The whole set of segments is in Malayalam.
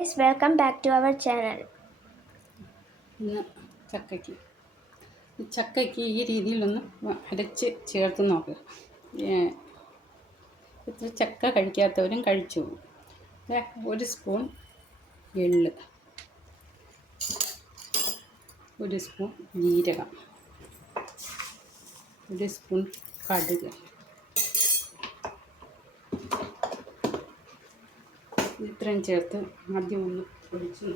Guys welcome back to our channel ഇന്ന് ചക്കയ്ക്ക്. ചക്കയ്ക്ക് ഈ രീതിയിലൊന്ന് അരച്ച് ചേർത്ത് നോക്കുക ഇത്ര ചക്ക കഴിക്കാത്തവരും കഴിച്ചു. ഒരു സ്പൂൺ എള്ള്. ഒരു സ്പൂൺ ജീരകം. ഒരു സ്പൂൺ കടുക്. ഇത്രയും ചേർത്ത് ആദ്യം ഒന്ന് പൊടിച്ച്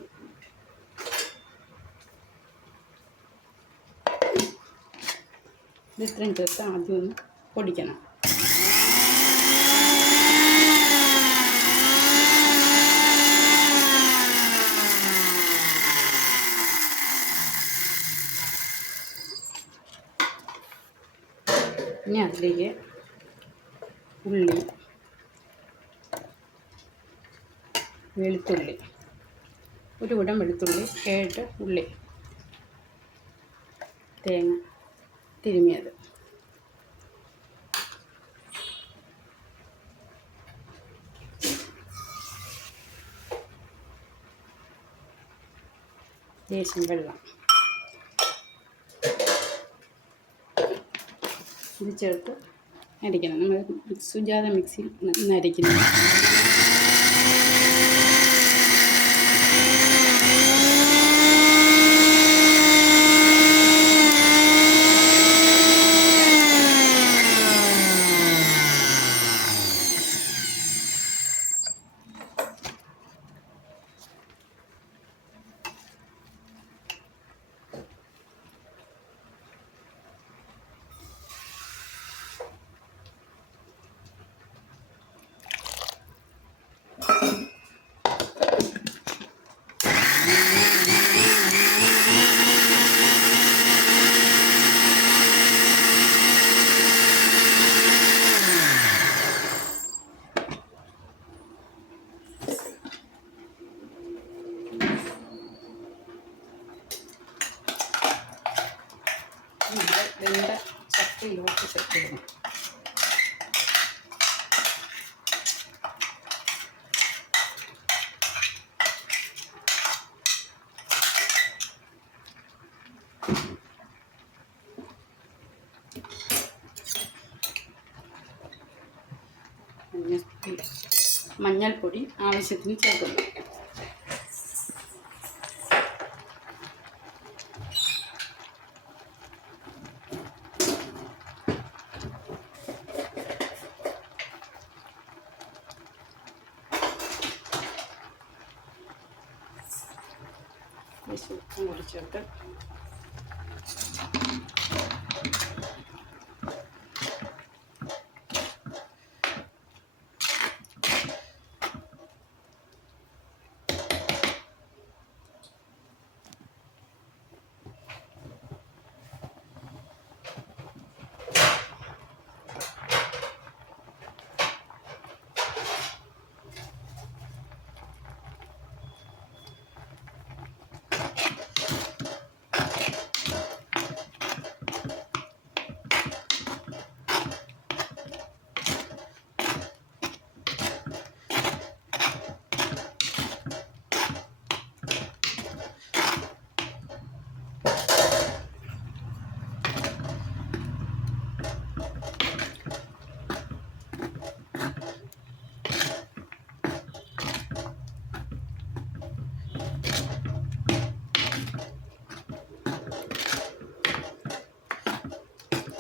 ഇത്രയും ചേർത്ത് ആദ്യം ഒന്ന് പൊടിക്കണം. ഇനി അതിലേക്ക് ഉള്ളി വെളുത്തുള്ളി. ഒരു കുടം വെളുത്തുള്ളി ഏഴ് ഉള്ളി. തേങ്ങ തിരുമിയത്. ദേശം വെള്ളം. ഇത് ചേർത്ത് അരിക്കണം നമ്മൾ സുജാത മിക്സിയിൽ നിന്ന് ചക്കയിലോട്ട് ചേർത്തിടണം മഞ്ഞൾപ്പൊടി മഞ്ഞൾപ്പൊടി ആവശ്യത്തിന് ചേർക്കുന്നു. ലേശം ഉപ്പും കൂടി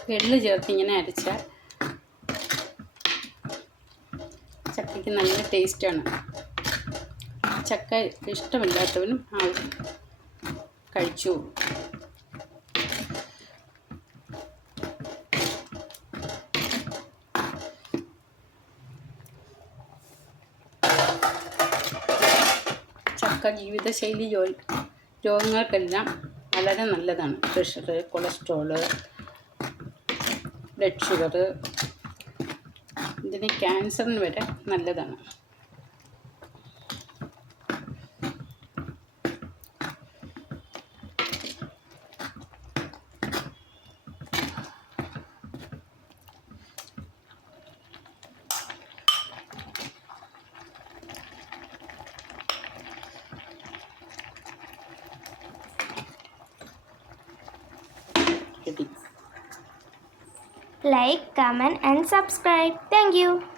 എള്ള് ചേർത്ത് ഇങ്ങനെ അരച്ചാൽ ചക്കയ്ക്ക് നല്ല ടേസ്റ്റാണ് ചക്ക ഇഷ്ടമില്ലാത്തവനും ആ കഴിച്ചു. ചക്ക ജീവിതശൈലി രോഗങ്ങൾക്കെല്ലാം വളരെ നല്ലതാണ് പ്രഷർ കൊളസ്ട്രോൾ ബ്ലഡ് ഷുഗർ ഇതിന് ക്യാൻസറിന് വരെ നല്ലതാണ്. Like, comment and subscribe. Thank you.